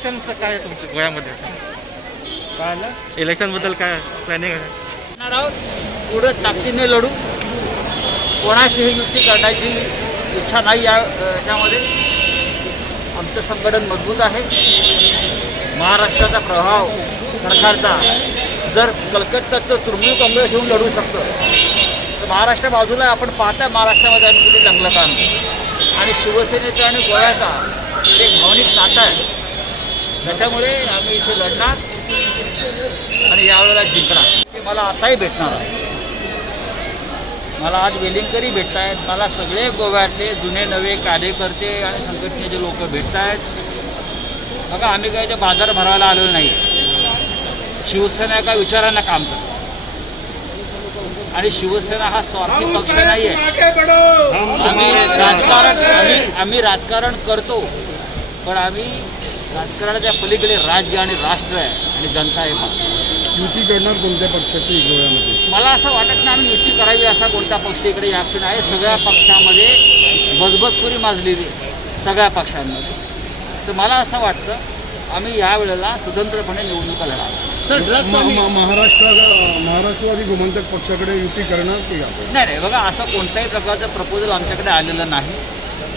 इलेक्शनचं काय आहे तुमचं गोव्यामध्ये? काय ना इलेक्शनबद्दल काय प्लॅनिंग आहे? आहोत पुढं ताकदीने लढू. कोणाशीही युती करण्याची इच्छा नाही याच्यामध्ये. आमचं संघटन मजबूत आहे. महाराष्ट्राचा प्रभाव सरकारचा जर कलकत्त्याचं तृणमूल काँग्रेस येऊन लढू शकतं तर महाराष्ट्र बाजूला आपण पाहता महाराष्ट्रामध्ये आम्ही किती चांगलं काम केलं. आणि शिवसेनेचं आणि गोव्याचा एक भावनिक नातं आहे. त्याच्यामुळे आम्ही इथे लढणार आणि यावेळेला जिंकणार. ते मला आताही भेटणार आहे. मला आज वेलिंगकरही भेटत आहेत. मला सगळे गोव्यातले जुने नवे कार्यकर्ते आणि संघटनेचे लोक भेटत आहेत. बघा आम्ही काय ते बाजार भरवायला आलेलो नाही. शिवसेना एका विचारांना काम करतो आणि शिवसेना हा स्वार्थी पक्ष नाही आहे. आम्ही राजकारण करतो पण आम्ही राजकारणाच्या पलीकडे राज्य आणि राष्ट्र आहे आणि जनता आहे. युती करणार कोणत्या पक्षाची गोव्यामध्ये? मला असं वाटत नाही आम्ही युती करावी असा कोणता पक्ष इकडे याक्षण आहे. सगळ्या पक्षामध्ये बजबजपुरी माजलेली सगळ्या पक्षांमध्ये. तर मला असं वाटतं आम्ही यावेळेला स्वतंत्रपणे निवडणुका लढाव्या. महाराष्ट्रवादी गोमंतक पक्षाकडे युती करणार की आपण? नाही बघा असं कोणत्याही प्रकारचं प्रपोजल आमच्याकडे आलेलं नाही.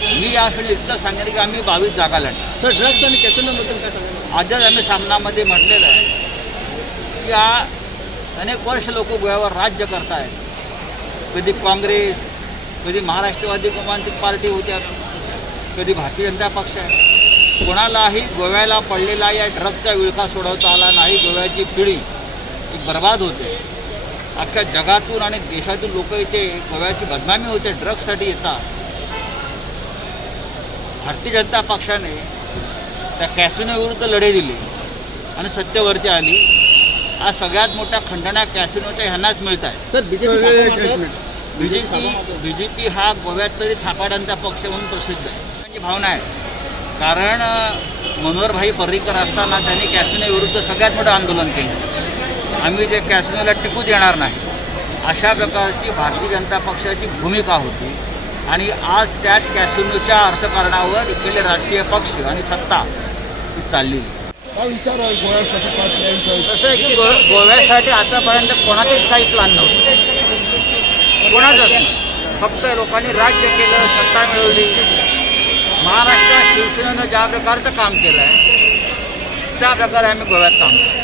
मी यावेळी इतकं सांगेन की आम्ही 22 जागा लढणार. सर ड्रग्स आणि कॅसिनोबद्दल काय सांगा? आजच आम्ही सामनामध्ये म्हटलेलं आहे की अनेक वर्ष लोक गोव्यावर राज्य करत आहेत. कधी काँग्रेस, कधी महाराष्ट्रवादी गोमांतिक पार्टी होत्या, कधी भारतीय जनता पक्ष आहे. कोणालाही गोव्याला पडलेला या ड्रग्सचा विळखा सोडवता आला नाही. गोव्याची पिढी एक बर्बाद होते. अख्ख्या जगातून आणि देशातून लोक इथे गोव्याची बदनामी होते, ड्रग्ससाठी येतात. भारतीय जनता पक्षाने त्या कॅसिनोविरुद्ध लढाई दिली आणि सत्तेवरती आली. आज सगळ्यात मोठा खंडणा कॅसिनोच्या ह्यांनाच मिळत आहे. सर बीजेपी हा गोव्यात तरी थापाडांचा पक्ष म्हणून प्रसिद्ध आहे. त्यांची भावना आहे. कारण मनोहरभाई पर्रीकर असताना त्यांनी कॅसिनोविरुद्ध सगळ्यात मोठं आंदोलन केलं. आम्ही ते कॅसिनोला टिकू देणार नाही अशा प्रकारची भारतीय जनता पक्षाची भूमिका होती. आणि आज त्याच कॅसिनोच्या अर्थकारणावर इकडले राजकीय पक्ष आणि सत्ता ही चालली. विचार आहे गोव्यासाठी काय प्लॅन्स आहे? कसं आहे की गोव्यासाठी आतापर्यंत कोणाचेच काही प्लॅन नव्हते. कोणाचंच नाही. फक्त लोकांनी राज्य केलं, सत्ता मिळवली. महाराष्ट्रात शिवसेनेनं ज्या प्रकारचं काम केलं आहे त्या प्रकारे आम्ही गोव्यात काम केलं.